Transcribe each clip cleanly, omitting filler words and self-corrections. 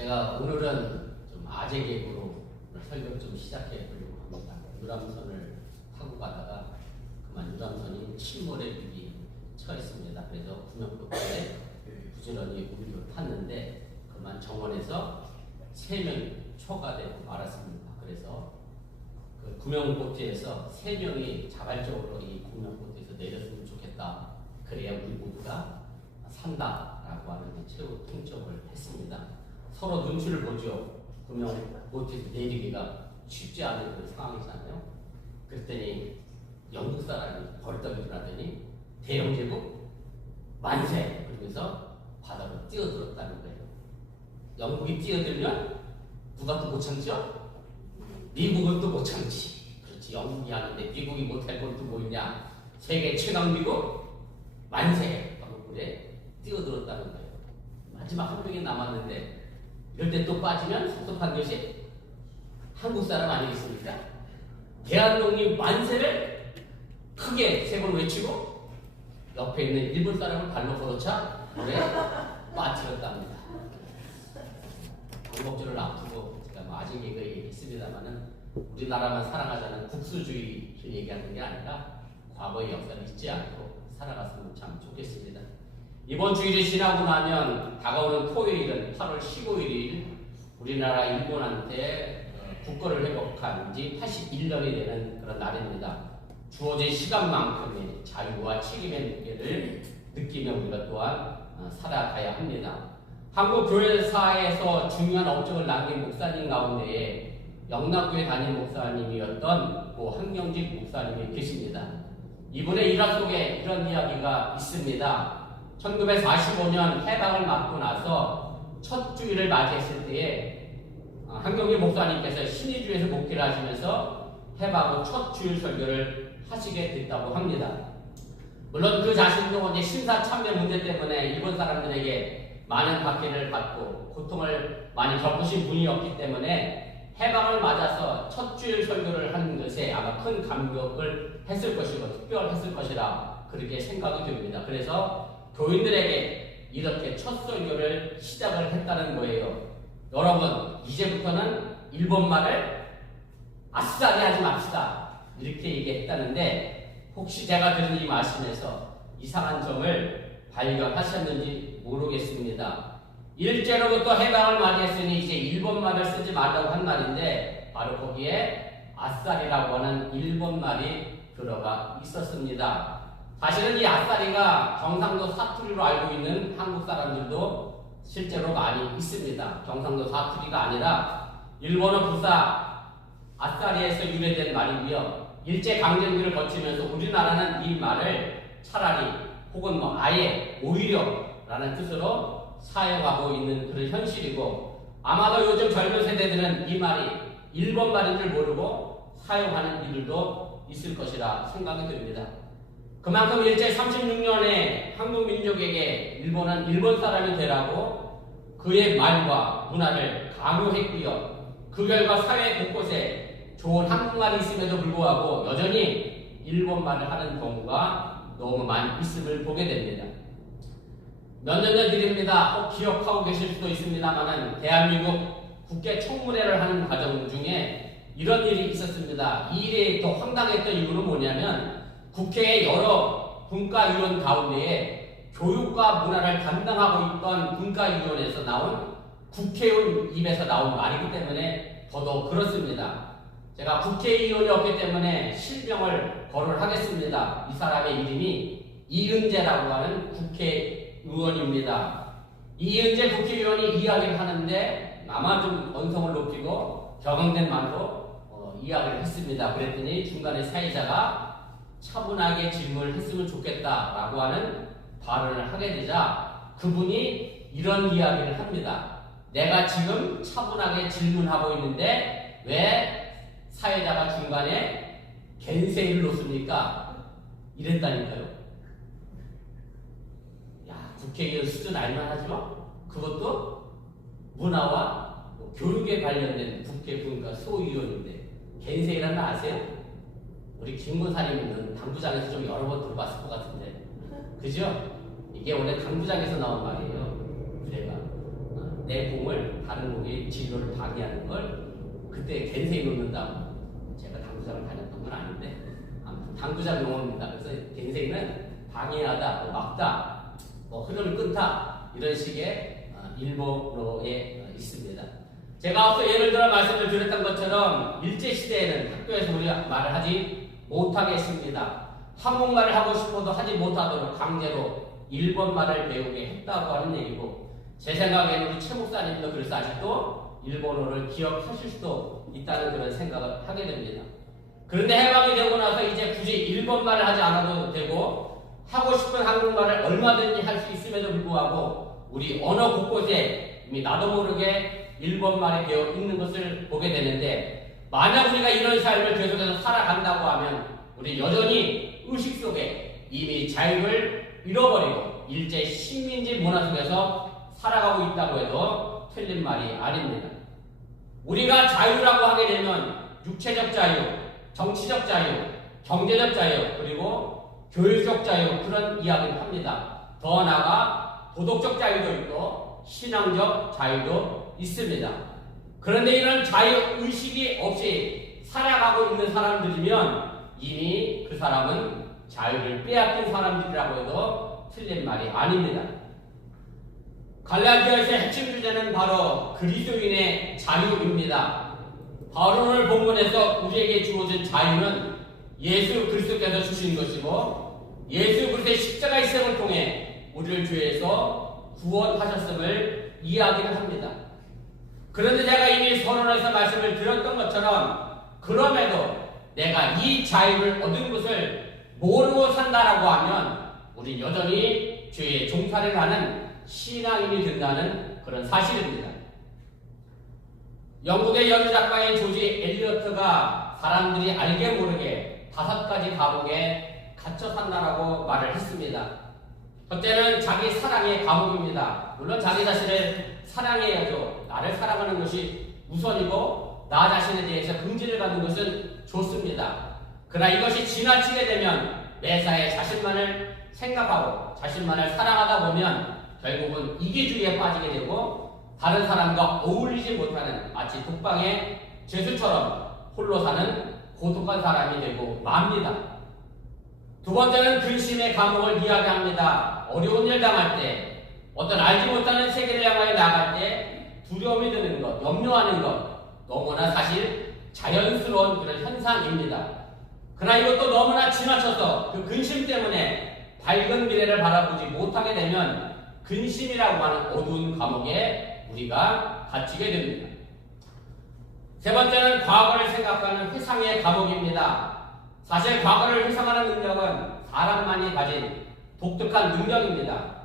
제가 오늘은 좀 아재 개그로 설교 좀 시작해 보려고 합니다. 유람선을 타고 가다가 그만 유람선이 침몰의 위기에 처했습니다. 그래서 구명보트에 부지런히 우리로 탔는데 그만 정원에서 3명이 초과되고 말았습니다. 그래서 그 구명보트에서 3명이 자발적으로 이 구명보트에서 내렸으면 좋겠다. 그래야 우리 모두가 산다라고 하는 최후 통첩을 했습니다. 서로 눈치를 보죠. 구명보트에서 내리기가 쉽지 않은 그 상황이잖아요. 그랬더니 영국 사람이 벌떡 일어나더니 대영제국 만세! 그러면서 바다로 뛰어들었다는 거예요. 영국이 뛰어들면 누가 또 못 참죠? 미국은 또 못 참지. 그렇지, 영국이 하는데 미국이 못할 건 또 뭐 있냐? 세계 최강 미국 만세! 하고 그래 뛰어들었다는 거예요. 마지막 한 명이 남았는데 이럴 때 또 빠지면 섭섭한 것이 한국 사람 아니겠습니까? 대한독립 만세를 크게 3번 외치고 옆에 있는 일본 사람을 발로 걸어차 물에 빠뜨렸답니다. 방법줄을 앞두고 제가 뭐 아직 이거 얘기했습니다만은 우리나라만 사랑하자는 국수주의를 얘기하는 게 아니라 과거의 역사를 잊지 않고 살아갔으면 참 좋겠습니다. 이번 주일이 지나고 나면 다가오는 토요일은 8월 15일 우리나라 일본한테 국거를 회복한 지 81년이 되는 그런 날입니다. 주어진 시간만큼의 자유와 책임의 무게를 느끼며 우리가 또한 살아가야 합니다. 한국 교회사에서 중요한 업적을 남긴 목사님 가운데에 영락교회 담임 목사님이었던 고 한경직 목사님이 계십니다. 이분의 일화 속에 이런 이야기가 있습니다. 1945년 해방을 맞고 나서 첫 주일을 맞이했을 때에 한경직 목사님께서 신의주에서 목회를 하시면서 해방 후 첫 주일 설교를 하시게 됐다고 합니다. 물론 그 자신도 이제 신사참배 문제 때문에 일본 사람들에게 많은 박해를 받고 고통을 많이 겪으신 분이었기 때문에 해방을 맞아서 첫 주일 설교를 하는 것에 아마 큰 감격을 했을 것이고 특별했을 것이라 그렇게 생각이 됩니다. 그래서 교인들에게 이렇게 첫 설교를 시작을 했다는 거예요. 여러분, 이제부터는 일본말을 아싸리 하지 맙시다. 이렇게 얘기했다는데 혹시 제가 들은 이 말씀에서 이상한 점을 발견하셨는지 모르겠습니다. 일제로부터 해방을 맞이했으니 이제 일본말을 쓰지 말라고 한 말인데 바로 거기에 아싸리라고 하는 일본말이 들어가 있었습니다. 사실은 이 아싸리가 경상도 사투리로 알고 있는 한국 사람들도 실제로 많이 있습니다. 경상도 사투리가 아니라 일본어 부사 아싸리에서 유래된 말이고요. 일제강점기를 거치면서 우리나라는 이 말을 차라리 혹은 뭐 아예 오히려라는 뜻으로 사용하고 있는 그런 현실이고 아마도 요즘 젊은 세대들은 이 말이 일본 말인 줄 모르고 사용하는 이들도 있을 것이라 생각이 듭니다. 그만큼 일제 36년에 한국 민족에게 일본은 일본 사람이 되라고 그의 말과 문화를 강요했고요. 그 결과 사회 곳곳에 좋은 한국말이 있음에도 불구하고 여전히 일본말을 하는 경우가 너무 많이 있음을 보게 됩니다. 몇 년 전 일입니다. 꼭 기억하고 계실 수도 있습니다만 대한민국 국회 청문회를 하는 과정 중에 이런 일이 있었습니다. 이 일이 더 황당했던 이유는 뭐냐면 국회의 여러 분과위원 가운데에 교육과 문화를 담당하고 있던 분과위원회에서 나온 국회의원 입에서 나온 말이기 때문에 더더욱 그렇습니다. 제가 국회의원이었기 때문에 실명을 거론하겠습니다. 이 사람의 이름이 이은재라고 하는 국회의원입니다. 이은재 국회의원이 이야기를 하는데 아마 좀 언성을 높이고 격앙된 말로 이야기를 했습니다. 그랬더니 중간에 사회자가 차분하게 질문을 했으면 좋겠다라고 하는 발언을 하게 되자 그분이 이런 이야기를 합니다. 내가 지금 차분하게 질문하고 있는데 왜 사회자가 중간에 겐세이를 놓습니까? 이랬다니까요. 야, 국회의원 수준 알만하죠? 그것도 문화와 교육에 관련된 국회 분과 소위원인데 겐세이라는 거 아세요? 우리 김문사님은 당구장에서 좀 여러 번 들어봤을 것 같은데 그죠? 이게 원래 당구장에서 나온 말이에요. 그래가 내 공을 다른 공이 진로를 방해하는 걸 그때 겐세이 놓는다고. 제가 당구장을 다녔던 건 아닌데 아무튼 당구장 용어입니다. 그래서 겐세이는 방해하다, 막다, 흐름을 끊다 이런 식의 일본어에 있습니다. 제가 앞서 예를 들어 말씀을 드렸던 것처럼 일제시대에는 학교에서 우리가 말을 하지 못하게 했습니다. 한국말을 하고 싶어도 하지 못하도록 강제로 일본말을 배우게 했다고 하는 얘기고, 제 생각에는 우리 최 목사님도 그래서 아직도 일본어를 기억하실 수도 있다는 그런 생각을 하게 됩니다. 그런데 해방이 되고 나서 이제 굳이 일본말을 하지 않아도 되고 하고 싶은 한국말을 얼마든지 할 수 있음에도 불구하고 우리 언어 곳곳에 이미 나도 모르게 일본말이 되어 있는 것을 보게 되는데, 만약 우리가 이런 삶을 계속해서 살아간다고 하면 우리 여전히 의식 속에 이미 자유를 잃어버리고 일제 식민지 문화 속에서 살아가고 있다고 해도 틀린 말이 아닙니다. 우리가 자유라고 하게 되면 육체적 자유, 정치적 자유, 경제적 자유, 그리고 교육적 자유, 그런 이야기를 합니다. 더 나아가 도덕적 자유도 있고 신앙적 자유도 있습니다. 그런데 이런 자유의식이 없이 살아가고 있는 사람들이면 이미 그 사람은 자유를 빼앗긴 사람들이라고 해도 틀린 말이 아닙니다. 갈라디아서의 핵심 주제는 바로 그리스도인의 자유입니다. 바로 오늘 본문에서 우리에게 주어진 자유는 예수 그리스도께서 주신 것이고, 예수 그리스도의 십자가의 희생을 통해 우리를 죄에서 구원하셨음을 이야기를 합니다. 그런데 제가 이미 서론에서 말씀을 드렸던 것처럼, 그럼에도 내가 이 자유를 얻은 것을 모르고 산다라고 하면 우리 여전히 죄의 종살이를 하는 신앙인이 된다는 그런 사실입니다. 영국의 연주 작가인 조지 엘리어트가 사람들이 알게 모르게 5가지 감옥에 갇혀 산다라고 말을 했습니다. 첫째는 자기 사랑의 감옥입니다. 물론 자기 자신을 사랑해야죠. 나를 사랑하는 것이 우선이고 나 자신에 대해서 긍지를 갖는 것은 좋습니다. 그러나 이것이 지나치게 되면 매사에 자신만을 생각하고 자신만을 사랑하다 보면 결국은 이기주의에 빠지게 되고 다른 사람과 어울리지 못하는 마치 독방의 죄수처럼 홀로 사는 고독한 사람이 되고 맙니다. 두 번째는 근심의 감옥을 이야기합니다. 어려운 일 당할 때, 어떤 알지 못하는 세계를 향하여 나갈 때 두려움이 드는 것, 염려하는 것, 너무나 사실 자연스러운 그런 현상입니다. 그러나 이것도 너무나 지나쳐서 그 근심 때문에 밝은 미래를 바라보지 못하게 되면 근심이라고 하는 어두운 감옥에 우리가 갇히게 됩니다. 세 번째는 과거를 생각하는 회상의 감옥입니다. 사실 과거를 회상하는 능력은 사람만이 가진 독특한 능력입니다.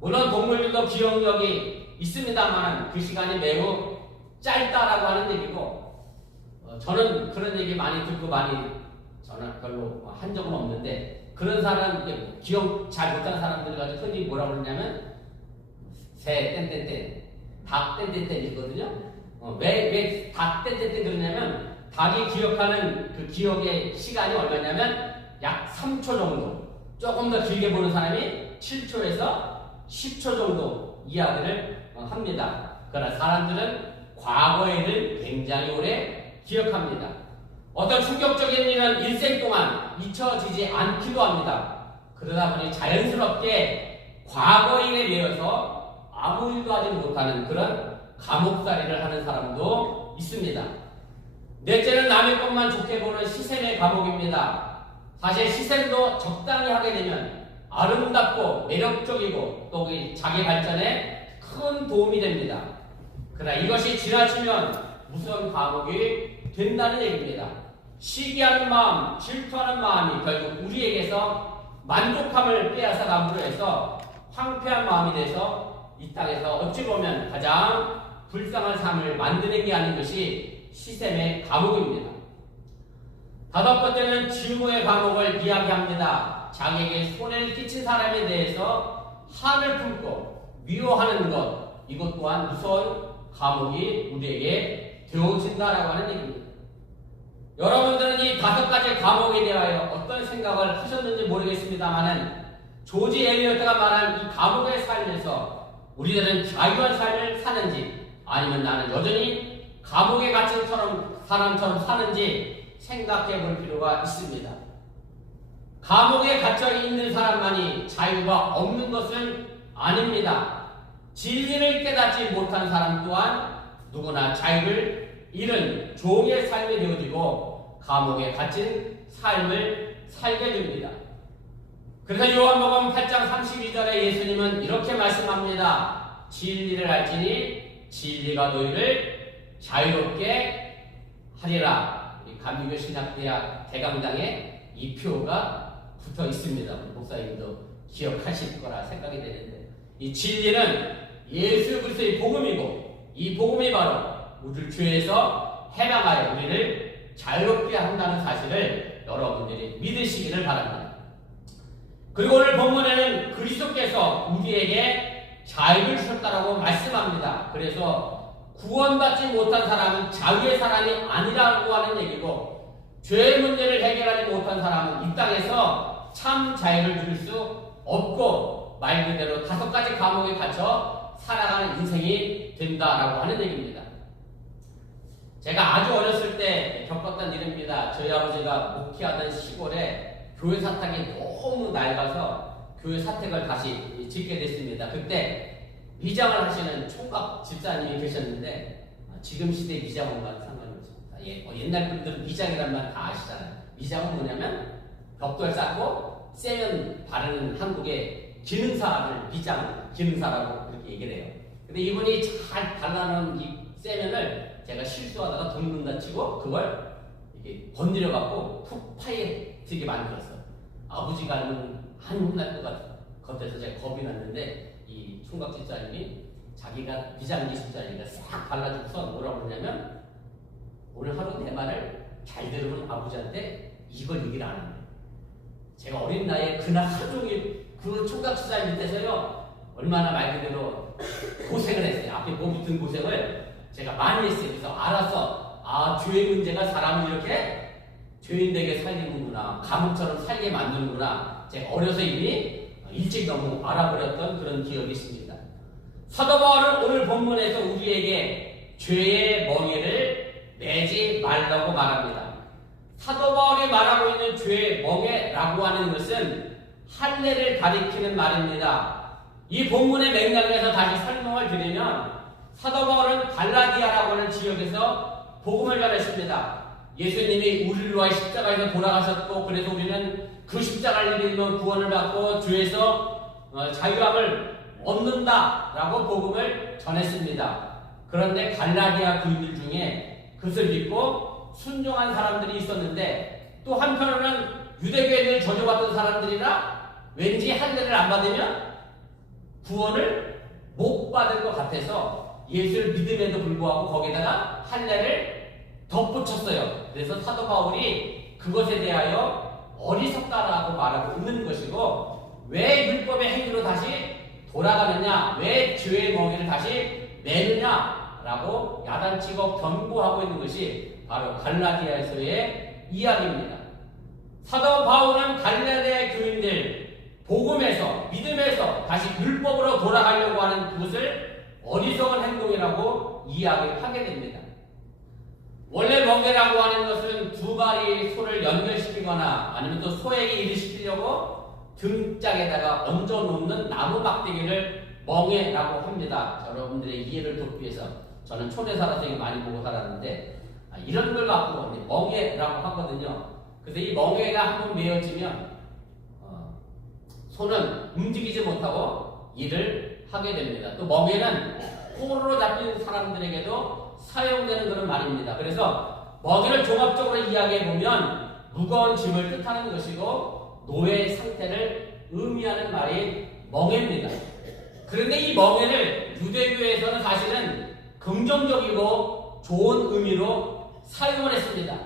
물론 동물들도 기억력이 있습니다만 그 시간이 매우 짧다라고 하는 얘기고, 저는 그런 얘기 많이 듣고 저는 별로 한 적은 없는데, 그런 사람, 기억 잘 못하는 사람들 가지고 흔히 뭐라고 그러냐면 새 땡땡땡, 닭 땡땡땡이거든요. 왜 닭 땡땡땡 그러냐면 닭이 기억하는 그 기억의 시간이 얼마냐면 약 3초 정도. 조금 더 길게 보는 사람이 7초에서 10초 정도 이야기를 합니다. 그러나 사람들은 과거의 일을 굉장히 오래 기억합니다. 어떤 충격적인 일은 일생 동안 잊혀지지 않기도 합니다. 그러다 보니 자연스럽게 과거의 일에 대해서 아무 일도 하지 못하는 그런 감옥살이를 하는 사람도 있습니다. 넷째는 남의 것만 좋게 보는 시샘의 감옥입니다. 사실 시샘도 적당히 하게 되면 아름답고 매력적이고 또 자기 발전에 큰 도움이 됩니다. 그러나 이것이 지나치면 무서운 감옥이 된다는 얘기입니다. 시기하는 마음, 질투하는 마음이 결국 우리에게서 만족함을 빼앗아감으로 해서 황폐한 마음이 돼서 이 땅에서 어찌 보면 가장 불쌍한 삶을 만드는 하는 것이 시샘의 감옥입니다. 다섯 번째는 증오의 감옥을 이야기합니다. 자기에게 손해를 끼친 사람에 대해서 한을 품고 미워하는 것, 이것 또한 무서운 감옥이 우리에게 되어진다라고 하는 얘기입니다. 여러분들은 이 5가지 감옥에 대하여 어떤 생각을 하셨는지 모르겠습니다만은 조지 엘리어트가 말한 이 감옥의 삶에서 우리들은 자유한 삶을 사는지 아니면 나는 여전히 감옥에 갇힌 사람처럼 사는지 생각해 볼 필요가 있습니다. 감옥에 갇혀 있는 사람만이 자유가 없는 것은 아닙니다. 진리를 깨닫지 못한 사람 또한 누구나 자유를 잃은 종의 삶이 되어지고 감옥에 갇힌 삶을 살게 됩니다. 그래서 요한복음 8장 32절에 예수님은 이렇게 말씀합니다. 진리를 알지니 진리가 너희를 자유롭게 하리라. 감리교 신학대학 대강당에 이 표가 붙어 있습니다. 목사님도 기억하실 거라 생각이 되는데, 이 진리는 예수 그리스도의 복음이고, 이 복음이 바로 우리를 죄에서 해방하여 우리를 자유롭게 한다는 사실을 여러분들이 믿으시기를 바랍니다. 그리고 오늘 본문에는 그리스도께서 우리에게 자유를 주셨다라고 말씀합니다. 그래서 구원받지 못한 사람은 자유의 사람이 아니라고 하는 얘기고, 죄의 문제를 해결하지 못한 사람은 이 땅에서 참 자유를 누릴 수 없고 말 그대로 5가지 감옥에 갇혀 살아가는 인생이 된다라고 하는 얘기입니다. 제가 아주 어렸을 때 겪었던 일입니다. 저희 아버지가 목회하던 시골에 교회 사택이 너무 낡아서 교회 사택을 다시 짓게 됐습니다. 그때 미장을 하시는 총각 집사님이 계셨는데, 지금 시대 미장원과는 상관이 없습니다. 옛날 분들은 미장이란 말 다 아시잖아요. 미장은 뭐냐면 벽돌 쌓고 세면 바르는 한국의 기능사를 미장, 기능사라고 그렇게 얘기를 해요. 근데 이분이 잘 발라놓은 이 세면을 제가 실수하다가 동문다 치고 그걸 이렇게 건드려 갖고 푹 파헤치게 만들었어요. 아버지가 알면 한 혼날 것 같아서 제가 겁이 났는데, 이 총각 집사님이 자기가 미장 기술자니까 싹 발라주고서 뭐라고 그러냐면, 오늘 하루 내 말을 잘 들으면 아버지한테 이걸 얘기를 안 합니다. 제가 어린 나이에 그날 하루 종일 그 총각 집사님 밑에서요, 얼마나 말 그대로 고생을 했어요. 앞에 몸이 든 고생을 제가 많이 했어요. 그래서 알아서, 죄의 문제가 사람을 이렇게 죄인 되게 살리는구나, 감옥처럼 살게 만드는구나, 제가 어려서 이미 일찍 너무 알아버렸던 그런 기억이 있습니다. 사도 바울은 오늘 본문에서 우리에게 죄의 멍에를 매지 말라고 말합니다. 사도 바울이 말하고 있는 죄의 멍에라고 하는 것은 할례를 가리키는 말입니다. 이 본문의 맥락에서 다시 설명을 드리면, 사도 바울은 갈라디아라고 하는 지역에서 복음을 전했습니다. 예수님이 우리를 위하여 십자가에서 돌아가셨고, 그래서 우리는 그 십자가를 믿으면 구원을 받고 죄에서 자유함을 얻는다라고 복음을 전했습니다. 그런데 갈라디아 교인들 중에 그것을 믿고 순종한 사람들이 있었는데, 또 한편으로는 유대교회를 저주받던 사람들이라 왠지 할례를 안 받으면 구원을 못 받을 것 같아서 예수를 믿음에도 불구하고 거기다가 할례를 덧붙였어요. 그래서 사도 바울이 그것에 대하여 어리석다라고 말하고 있는 것이고, 왜 율법의 행위로 다시 돌아가느냐, 왜 죄의 멍에를 다시 내느냐라고 야단치고 경고하고 있는 것이 바로 갈라디아에서의 이야기입니다. 사도 바울은 갈라디아 교인들 복음에서, 믿음에서 다시 율법으로 돌아가려고 하는 그것을 어리석은 행동이라고 이야기하게 됩니다. 원래 멍에라고 하는 것은 2마리 소를 연결시키거나 아니면 또 소에게 일을 시키려고 등짝에다가 얹어놓는 나무 막대기를 멍에라고 합니다. 여러분들의 이해를 돕기 위해서, 저는 촌에 살아서 이거 많이 보고 살았는데, 이런 걸 갖고 멍에라고 하거든요. 그래서 이 멍에가 한번 메어지면 소는 움직이지 못하고 일을 하게 됩니다. 또 멍에는 포로로 잡힌 사람들에게도 사용되는 그런 말입니다. 그래서 멍에를 종합적으로 이야기해보면 무거운 짐을 뜻하는 것이고 노예의 상태를 의미하는 말이 멍에입니다. 그런데 이 멍에를 유대교에서는 사실은 긍정적이고 좋은 의미로 사용을 했습니다.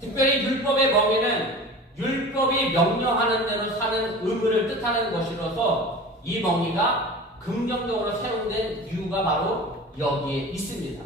특별히 율법의 멍에는 율법이 명령하는 대로 사는 의무를 뜻하는 것이라서 이 멍에가 긍정적으로 사용된 이유가 바로 여기에 있습니다.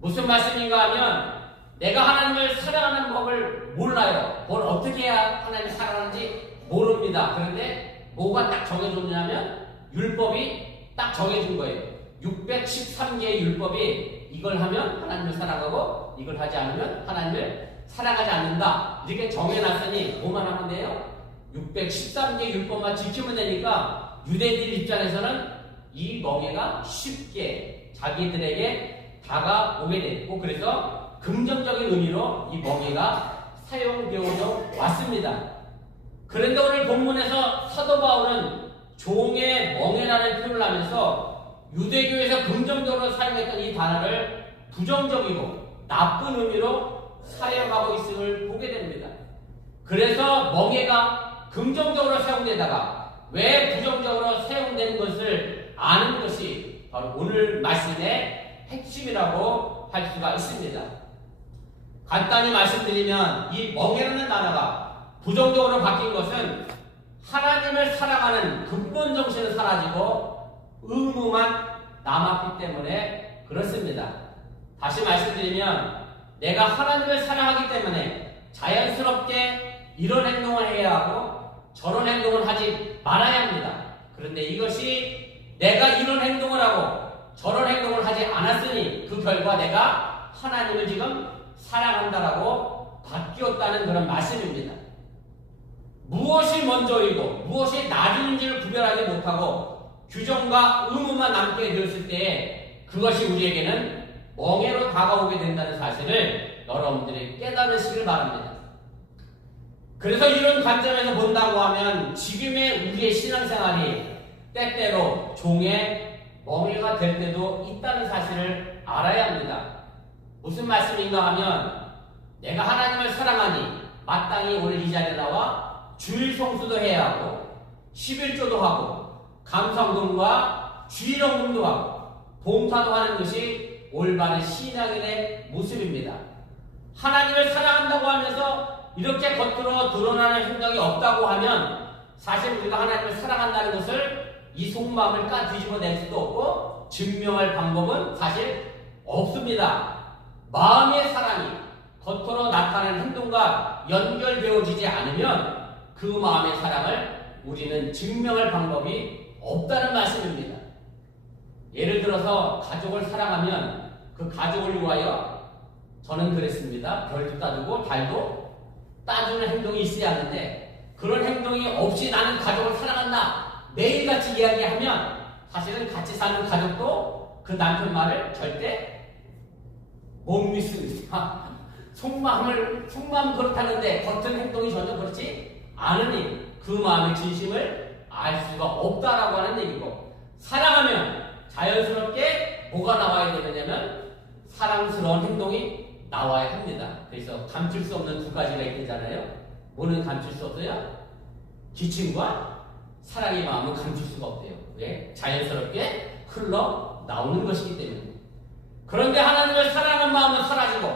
무슨 말씀인가 하면, 내가 하나님을 사랑하는 법을 몰라요. 뭘 어떻게 해야 하나님을 사랑하는지 모릅니다. 그런데 뭐가 딱 정해졌냐면 율법이 딱 정해준 거예요. 613개의 율법이 이걸 하면 하나님을 사랑하고 이걸 하지 않으면 하나님을 사랑하지 않는다. 이렇게 정해놨으니 뭐만 하면 돼요? 613개 율법만 지키면 되니까 유대인들 입장에서는 이 멍에가 쉽게 자기들에게 다가오게 됐고, 그래서 긍정적인 의미로 이 멍에가 사용되어져 왔습니다. 그런데 오늘 본문에서 사도 바울은 종의 멍에라는 표현을 하면서 유대교에서 긍정적으로 사용했던 이 단어를 부정적이고 나쁜 의미로 사용하고 있음을 보게 됩니다. 그래서 멍에가 긍정적으로 사용되다가 왜 부정적으로 사용되는 것을 아는 것이 바로 오늘 말씀의 핵심이라고 할 수가 있습니다. 간단히 말씀드리면 이 멍에라는 단어가 부정적으로 바뀐 것은 하나님을 사랑하는 근본 정신은 사라지고 의무만 남았기 때문에 그렇습니다. 다시 말씀드리면 내가 하나님을 사랑하기 때문에 자연스럽게 이런 행동을 해야 하고 저런 행동을 하지 말아야 합니다. 그런데 이것이 내가 이런 행동을 하고 저런 행동을 하지 않았으니 그 결과 내가 하나님을 지금 사랑한다라고 바뀌었다는 그런 말씀입니다. 무엇이 먼저이고 무엇이 나중인지를 구별하지 못하고 규정과 의무만 남게 되었을 때 그것이 우리에게는 멍에로 다가오게 된다는 사실을 여러분들이 깨달으시길 바랍니다. 그래서 이런 관점에서 본다고 하면 지금의 우리의 신앙생활이 때때로 종의 멍에가 될 때도 있다는 사실을 알아야 합니다. 무슨 말씀인가 하면 내가 하나님을 사랑하니 마땅히 오늘 이 자리에 나와 주일 성수도 해야 하고 11조도 하고 감성금과 주일원금도 하고 봉사도 하는 것이 올바른 신앙인의 모습입니다. 하나님을 사랑한다고 하면서 이렇게 겉으로 드러나는 행동이 없다고 하면 사실 우리가 하나님을 사랑한다는 것을 이 속마음을 뒤집어낼 수도 없고 증명할 방법은 사실 없습니다. 마음의 사랑이 겉으로 나타나는 행동과 연결되어지지 않으면 그 마음의 사랑을 우리는 증명할 방법이 없다는 말씀입니다. 예를 들어서 가족을 사랑하면 그 가족을 위하여 저는 그랬습니다. 별도 따주고 달도 따주는 행동이 있어야 하는데 그런 행동이 없이 나는 가족을 사랑한다 매일같이 이야기하면 사실은 같이 사는 가족도 그 남편 말을 절대 못 믿습니다. 속마음 그렇다는데 겉은 행동이 전혀 그렇지 않으니 그 마음의 진심을 알 수가 없다라고 하는 얘기고, 사랑하면 자연스럽게 뭐가 나와야 되느냐면 사랑스러운 행동이 나와야 합니다. 그래서 감출 수 없는 두 가지가 있잖아요. 뭐는 감출 수 없어요? 기침과 사랑의 마음은 감출 수가 없대요. 왜? 자연스럽게 흘러 나오는 것이기 때문에. 그런데 하나님을 사랑하는 마음은 사라지고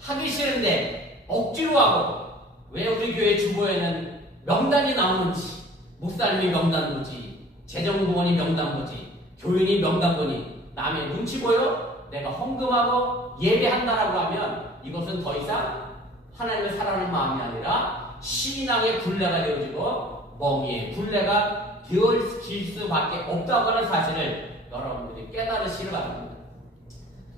하기 싫은데 억지로 하고, 왜 우리 교회 주보에는 명단이 나오는지, 목사님이 명단보지, 재정부원이 명단보지, 교인이 명단보니 남의 눈치 보여 내가 헌금하고 예배한다라고 하면 이것은 더 이상 하나님을 사랑하는 마음이 아니라 신앙의 굴레가 되어지고 멍에의 굴레가 되어질 수밖에 없다고 하는 사실을 여러분들이 깨달으시길 바랍니다.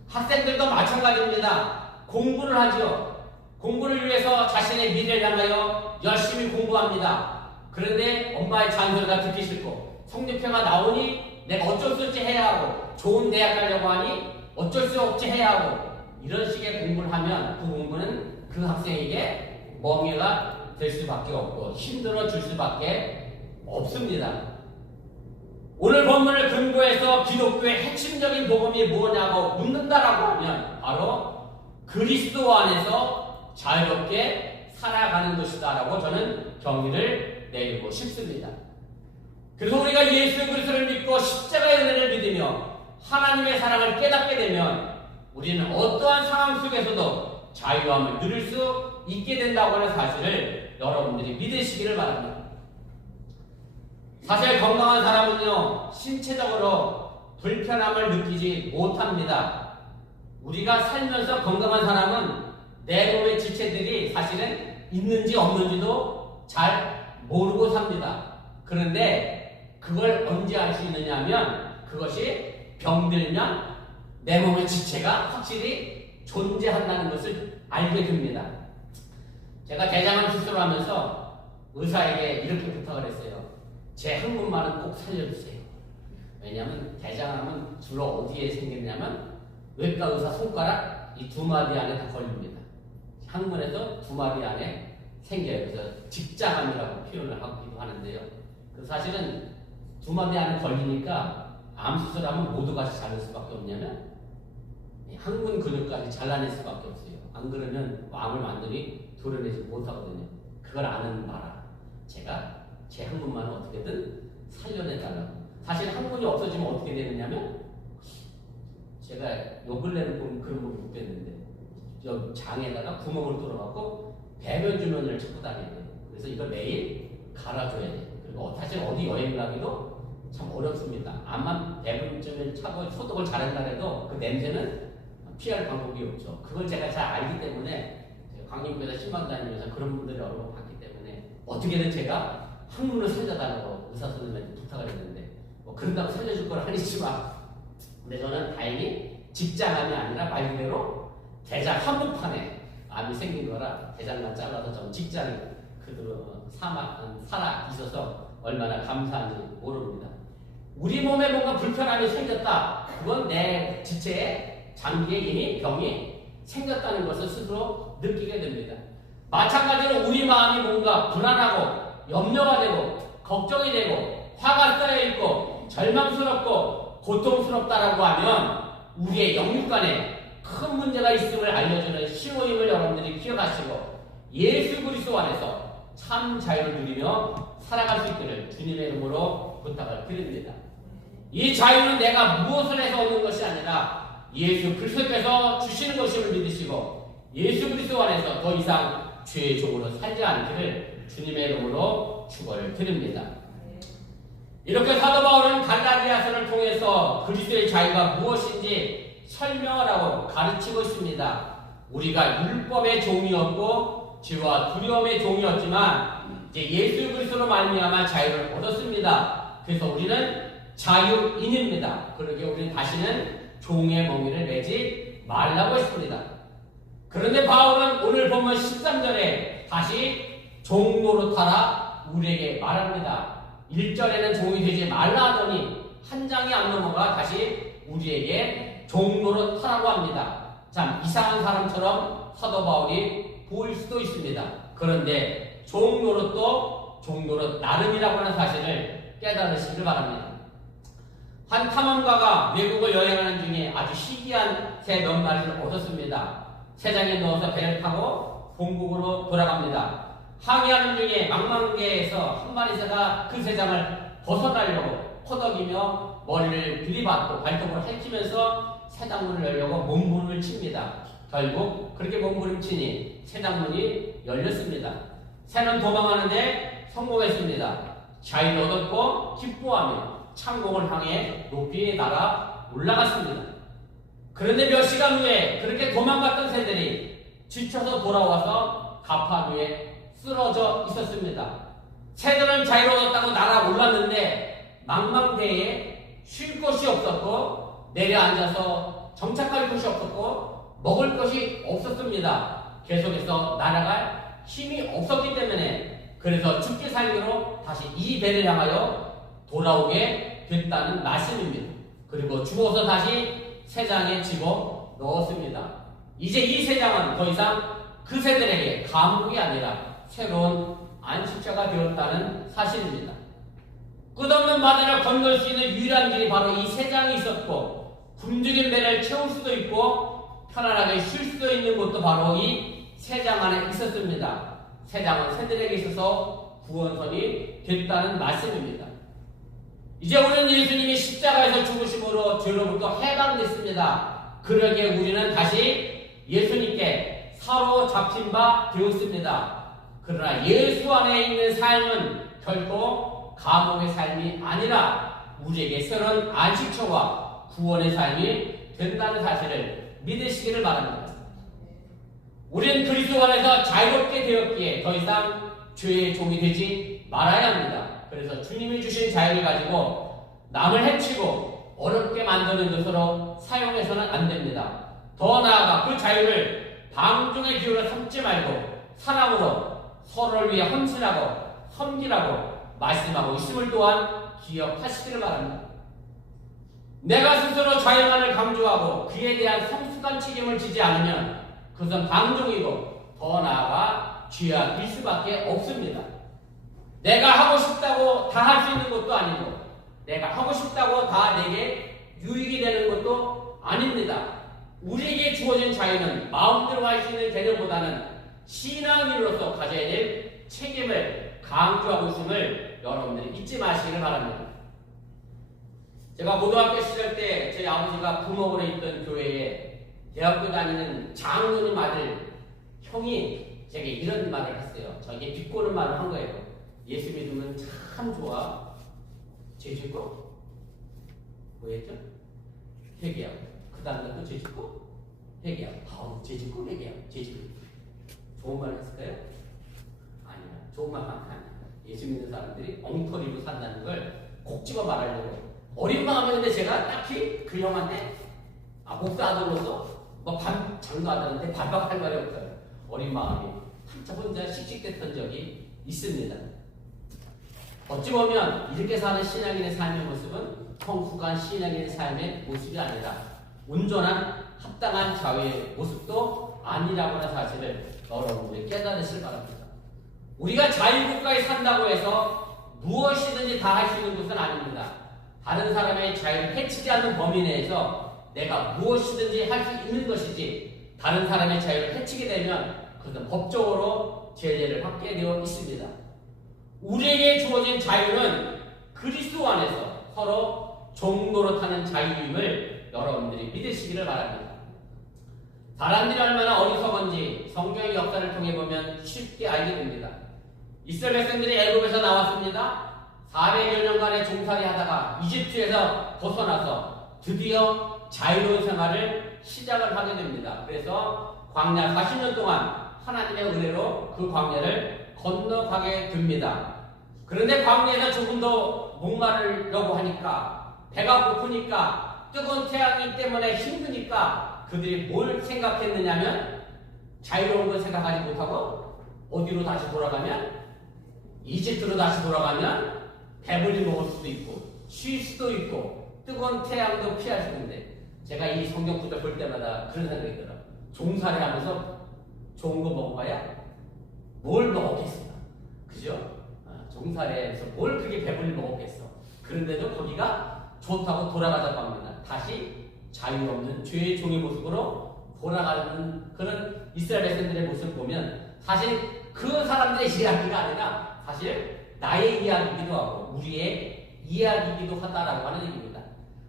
학생들도 마찬가지입니다. 공부를 하죠. 공부를 위해서 자신의 미래를 향하여 열심히 공부합니다. 그런데 엄마의 잔소리가 듣기 싫고 성적표가 나오니 내가 어쩔 수 없이 해야 하고 좋은 대학 가려고 하니 어쩔 수 없이 해야 하고 이런 식의 공부를 하면 그 공부는 그 학생에게 멍해가 될 수밖에 없고 힘들어 줄 수밖에 없습니다. 오늘 본문을 근거해서 기독교의 핵심적인 복음이 뭐냐고 묻는다라고 하면 바로 그리스도 안에서 자유롭게 살아가는 것이다라고 저는 정의를 내리고 싶습니다. 그래서 우리가 예수 그리스도를 믿고 십자가의 은혜를 믿으며 하나님의 사랑을 깨닫게 되면 우리는 어떠한 상황 속에서도 자유함을 누릴 수 있게 된다고 하는 사실을 여러분들이 믿으시기를 바랍니다. 사실 건강한 사람은요, 신체적으로 불편함을 느끼지 못합니다. 우리가 살면서 건강한 사람은 내 몸의 지체들이 사실은 있는지 없는지도 잘 모르고 삽니다. 그런데 그걸 언제 알 수 있느냐 하면 그것이 병들면 내 몸의 지체가 확실히 존재한다는 것을 알게 됩니다. 제가 대장암 수술을 하면서 의사에게 이렇게 부탁을 했어요. 제 항문만은 꼭 살려주세요. 왜냐하면 대장암은 주로 어디에 생기냐면 외과 의사 손가락 이 두 마디 안에 다 걸립니다. 항문에서 두 마디 안에 생겨요. 그래서 직장암이라고 표현을 하기도 하는데요. 사실은 두 마디 안에 걸리니까 암 수술하면 모두 같이 자를 수밖에 없냐면 항문 근육까지 잘라낼 수밖에 없어요. 안 그러면 암을 완전히 도려내지 못하거든요. 그걸 아는 바라 제가 제 항문만은 어떻게든 살려내달라고. 사실 항문이 없어지면 어떻게 되느냐면 제가 요 근래는 보면 그런 걸 못 뵀는데 저 장에다가 구멍을 뚫어갖고 배변 주머니를 찾고 다녀야 돼요. 그래서 이걸 매일 갈아줘야 돼요. 그리고 사실 어디 여행 가기도 참 어렵습니다. 암만 배변 차고 소독을 잘한다 해도 그 냄새는 피할 방법이 없죠. 그걸 제가 잘 알기 때문에 광림교에서 신방 다니면서 그런 분들이 여러 번 봤기 때문에 어떻게든 제가 항문을 살려달라고 의사 선생님한테 부탁을 했는데 뭐 그런다고 살려줄 건 아니지만 근데 저는 다행히 직장암이 아니라 말 그대로 대장 한복판에 암이 생긴 거라 대장만 잘라서 좀 직장이 그대로 살아 있어서 얼마나 감사한지 모릅니다. 우리 몸에 뭔가 불편함이 생겼다. 그건 내 지체에 장기에 이미 병이 생겼다는 것을 스스로 느끼게 됩니다. 마찬가지로 우리 마음이 뭔가 불안하고 염려가 되고 걱정이 되고 화가 쌓여있고 절망스럽고 고통스럽다라고 하면 우리의 영육간에 큰 문제가 있음을 알려주는 신호임을 여러분들이 기억하시고 예수 그리스도 안에서 참 자유를 누리며 살아갈 수 있기를 주님의 이름으로 부탁을 드립니다. 이 자유는 내가 무엇을 해서 얻는 것이 아니라 예수 그리스도께서 주시는 것임을 믿으시고 예수 그리스도 안에서 더 이상 죄의 종으로 살지 않기를 주님의 이름으로 축원을 드립니다. 이렇게 사도 바울은 갈라디아서를 통해서 그리스도의 자유가 무엇인지 설명을 하고 가르치고 있습니다. 우리가 율법의 종이었고 죄와 두려움의 종이었지만 이제 예수 그리스도로 말미암아 자유를 얻었습니다. 그래서 우리는 자유인입니다. 그러게 우리는 다시는 종의 멍에를 매지 말라고 했습니다. 그런데 바울은 오늘 보면 13절에 다시 종 노릇하라 우리에게 말합니다. 1절에는 종이 되지 말라 하더니 한 장이 안 넘어가 다시 우리에게 종 노릇하라고 합니다. 참 이상한 사람처럼 사도 바울이 보일 수도 있습니다. 그런데 종 노릇도 종 노릇 나름이라고 하는 사실을 깨달으시길 바랍니다. 한 탐험가가 외국을 여행하는 중에 아주 희귀한 새 몇 마리를 얻었습니다. 새장에 넣어서 배를 타고 본국으로 돌아갑니다. 항해하는 중에 망망대해에서 한 마리 새가 그 새장을 벗어나려고 퍼덕이며 머리를 들이받고 발톱으로 핥히면서 새장문을 열려고 몸부림을 칩니다. 결국 그렇게 몸부림치니 새장문이 열렸습니다. 새는 도망하는데 성공했습니다. 자유를 얻었고 기뻐하며 창공을 향해 높이 날아 올라갔습니다. 그런데 몇 시간 후에 그렇게 도망갔던 새들이 지쳐서 돌아와서 가파 위에 쓰러져 있었습니다. 새들은 자유를 얻었다고 날아 올랐는데 망망대해에 쉴 곳이 없었고 내려앉아서 정착할 곳이 없었고 먹을 것이 없었습니다. 계속해서 날아갈 힘이 없었기 때문에 그래서 죽기 살기로 다시 이 배를 향하여 돌아오게 됐다는 말씀입니다. 그리고 죽어서 다시 새장에 집어 넣었습니다. 이제 이 새장은 더 이상 그 새들에게 감옥이 아니라 새로운 안식처가 되었다는 사실입니다. 끝없는 바다를 건널 수 있는 유일한 길이 바로 이 새장이 있었고 굶주린 배를 채울 수도 있고 편안하게 쉴 수도 있는 곳도 바로 이 새장 안에 있었습니다. 새장은 새들에게 있어서 구원선이 됐다는 말씀입니다. 이제 우리는 예수님이 십자가에서 죽으심으로 죄로부터 해방됐습니다. 그러기에 우리는 다시 예수님께 사로잡힌 바 되었습니다. 그러나 예수 안에 있는 삶은 결코 감옥의 삶이 아니라 우리에게 새로운 안식처와 구원의 삶이 된다는 사실을 믿으시기를 바랍니다. 우리는 그리스도 안에서 자유롭게 되었기에 더 이상 죄의 종이 되지 말아야 합니다. 그래서 주님이 주신 자유를 가지고 남을 해치고 어렵게 만드는 것으로 사용해서는 안 됩니다. 더 나아가 그 자유를 방종의 기회로 삼지 말고 사랑으로 서로를 위해 헌신하고 섬기라고 말씀하고 있음을 또한 기억하시기를 바랍니다. 내가 스스로 자유만을 강조하고 그에 대한 성숙한 책임을 지지 않으면 그것은 방종이고 더 나아가 죄악일 수밖에 없습니다. 내가 하고 싶다고 다 할 수 있는 것도 아니고 내가 하고 싶다고 다 내게 유익이 되는 것도 아닙니다. 우리에게 주어진 자유는 마음대로 할 수 있는 개념보다는 신앙인으로서 가져야 될 책임을 강조하고 있음을 여러분들이 잊지 마시길 바랍니다. 제가 고등학교 시절 때 저희 아버지가 부목으로 있던 교회에 대학교 다니는 장로님 아들 형이 제게 이런 말을 했어요. 저에게 비꼬는 말을 한 거예요. 예수 믿으면 참 좋아. 죄 짓고 뭐였죠? 회개하고 그 다음에 또 죄 짓고 회개하고 아우 죄 짓고 회개하고 죄 짓고 좋은 말 했을까요? 아니야. 좋은 말만 아니야. 예수 믿는 사람들이 엉터리로 산다는 걸 콕 집어 말하려고 어린 마음이었는데 제가 딱히 그 형한테 목사 아들로서 뭐 장로 아들한테 반박할 말이 없어요. 어린 마음이 한참 혼자 씩씩댔던 적이 있습니다. 어찌 보면 이렇게 사는 신앙인의 삶의 모습은 성숙한 신앙인의 삶의 모습이 아니라 온전한 합당한 자유의 모습도 아니라고 하는 사실을 여러분들이 깨달으시길 바랍니다. 우리가 자유국가에 산다고 해서 무엇이든지 다 할 수 있는 것은 아닙니다. 다른 사람의 자유를 해치지 않는 범위 내에서 내가 무엇이든지 할 수 있는 것이지 다른 사람의 자유를 해치게 되면 그것은 법적으로 제재를 받게 되어 있습니다. 우리에게 주어진 자유는 그리스도 안에서 서로 종노릇하는 자유임을 여러분들이 믿으시기를 바랍니다. 사람들이 얼마나 어리석은지 성경의 역사를 통해 보면 쉽게 알게 됩니다. 이스라엘 백성들이 애굽에서 나왔습니다. 400여 년간의 종살이 하다가 이집트에서 벗어나서 드디어 자유로운 생활을 시작을 하게 됩니다. 그래서 광야 40년 동안 하나님의 은혜로 그 광야를 건너가게 됩니다. 그런데 광야에서 조금 더 목마르려고 하니까 배가 고프니까 뜨거운 태양이 때문에 힘드니까 그들이 뭘 생각했느냐면 자유로운 걸 생각하지 못하고 어디로 다시 돌아가면 이집트로 다시 돌아가면 배불리 먹을 수도 있고 쉴 수도 있고 뜨거운 태양도 피할 수 있는데 제가 이 성경 구절 볼 때마다 그런 생각이 들어요. 종살이 하면서 좋은 거 먹어봐야 뭘 먹었겠어. 그죠? 종살이에서 뭘 그게 배불리 먹었겠어. 그런데도 거기가 좋다고 돌아가자고 합니다. 다시 자유 없는 죄의 종의 모습으로 돌아가는 그런 이스라엘 백성들의 모습을 보면 사실 그 사람들의 이야기가 아니라 사실 나의 이야기이기도 하고 우리의 이야기이기도 하다라고 하는 얘기입니다.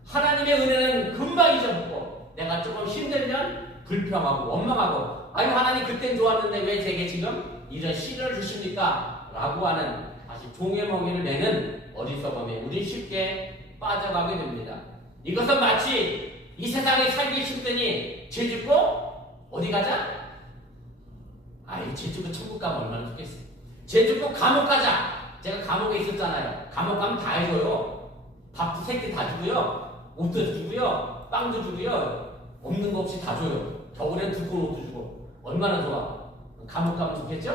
하나님의 은혜는 금방 잊어먹고 내가 조금 힘들면 불평하고 원망하고 아유 하나님 그땐 좋았는데 왜 제게 지금 이런 시련을 주십니까? 라고 하는 다시 종의 멍에를 매는 어리석음에 우리 쉽게 빠져가게 됩니다. 이것은 마치 이 세상에 살기 힘드니 죄 짓고 어디 가자? 아이 죄 짓고 천국 가면 얼마나 좋겠어요. 죄 짓고 감옥 가자. 제가 감옥에 있었잖아요. 감옥 가면 다 해줘요. 밥도 세끼 다 주고요. 옷도 주고요. 빵도 주고요. 없는 거 없이 다 줘요. 겨울엔 두꺼운 옷도 주고. 얼마나 좋아. 감옥 가면 좋겠죠?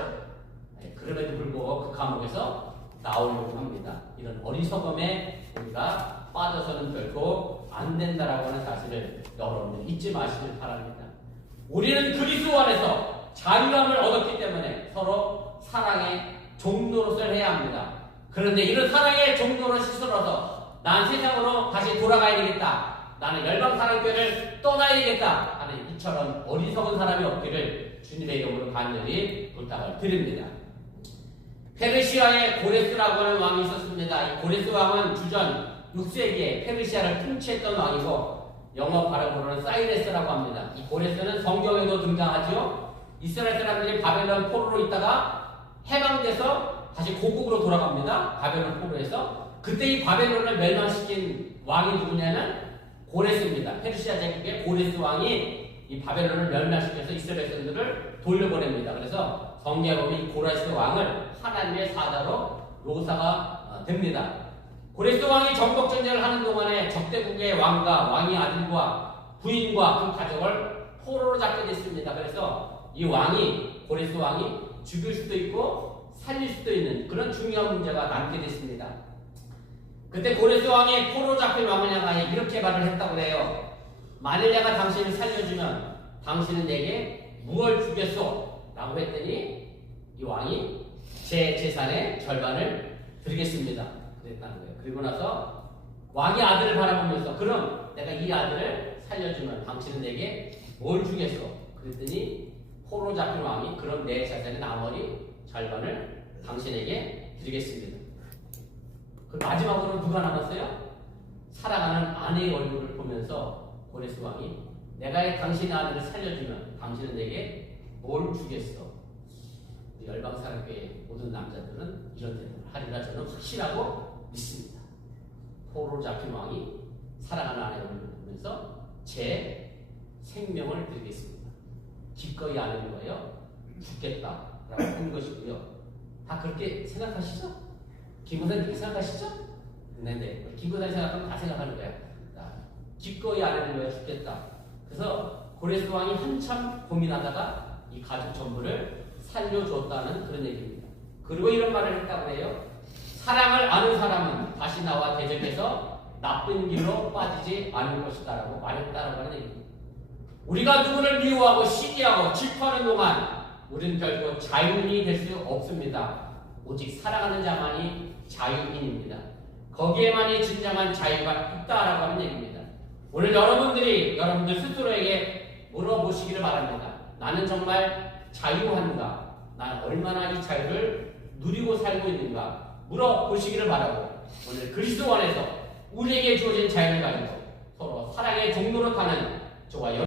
네, 그럼에도 불구하고 그 감옥에서 나오려고 합니다. 이런 어리석음에 우리가 빠져서는 결코 안 된다라고 하는 사실을 여러분들 잊지 마시길 바랍니다. 우리는 그리스도 안에서 자유함을 얻었기 때문에 서로 사랑의 종노릇을 해야 합니다. 그런데 이런 사랑의 종노릇이 싫어서 난 세상으로 다시 돌아가야 되겠다. 나는 열방사랑교회를 떠나야 되겠다. 하는 이처럼 어리석은 사람이 없기를 주님의 이름으로 간절히 부탁을 드립니다. 페르시아의 고레스라고 하는 왕이 있었습니다. 이 고레스 왕은 주전 6세기에 페르시아를 통치했던 왕이고 영어 발음으로는 사이레스라고 합니다. 이 고레스는 성경에도 등장하죠. 이스라엘 사람들이 바벨론 포로로 있다가 해방돼서 다시 고국으로 돌아갑니다. 바벨론 포로에서. 그때 이 바벨론을 멸망시킨 왕이 누구냐면 고레스입니다. 페르시아 제국의 고레스 왕이 이 바벨론을 멸망시켜서 이스라엘 백성들을 돌려보냅니다. 그래서 성경에 보면 이 고레스 왕을 하나님의 사자로 묘사가 됩니다. 고레스 왕이 정복 전쟁을 하는 동안에 적대국의 왕과 왕의 아들과 부인과 그 가족을 포로로 잡게 됐습니다. 그래서 이 왕이, 고레스 왕이 죽일 수도 있고 살릴 수도 있는 그런 중요한 문제가 남게 됐습니다. 그때 고레스 왕이 포로 잡힌 왕을 향하여 이렇게 말을 했다고 해요. 만일 내가 당신을 살려주면 당신은 내게 무엇을 주겠소? 라고 했더니 이 왕이 제 재산의 절반을 드리겠습니다. 그랬다는 거예요. 그리고 나서 왕이 아들을 바라보면서 그럼 내가 이 아들을 살려주면 당신은 내게 뭘 주겠소? 그랬더니 포로 잡힌 왕이 그럼 내 재산의 나머지 절반을 당신에게 드리겠습니다. 그 마지막으로 누가 남았어요? 사랑하는 아내의 얼굴을 보면서 고레스 왕이 내가 당신의 아들을 살려주면 당신은 내게 뭘 주겠어? 우리 열방사랑교회 모든 남자들은 이런 대답을 하리라 저는 확실하고 믿습니다. 포로로 잡힌 왕이 사랑하는 아내의 얼굴을 보면서 제 생명을 드리겠습니다. 기꺼이 안 하는 거예요. 죽겠다라고 한 것이고요. 다 그렇게 생각하시죠? 김고사님 그렇게 생각하시죠? 네. 김고사님 생각하면 다 생각하는 거야. 기꺼이 안 하는 거야. 죽겠다. 그래서 고레스 왕이 한참 고민하다가 이 가족 전부를 살려줬다는 그런 얘기입니다. 그리고 이런 말을 했다고 해요. 사랑을 아는 사람은 다시 나와 대적해서 나쁜 길로 빠지지 않을 것이다라고 말했다라고 하는 얘기입니다. 우리가 누구를 미워하고 시기하고 질투하는 동안 우리는 결국 자유인이 될 수 없습니다. 오직 사랑하는 자만이 자유인입니다. 거기에만이 진정한 자유가 있다라고 하는 얘기입니다. 오늘 여러분들 스스로에게 물어보시기를 바랍니다. 나는 정말 자유한가? 나는 얼마나 이 자유를 누리고 살고 있는가? 물어보시기를 바라고 오늘 그리스도 안에서 우리에게 주어진 자유를 가지고 서로 사랑의 종로로 타는 저와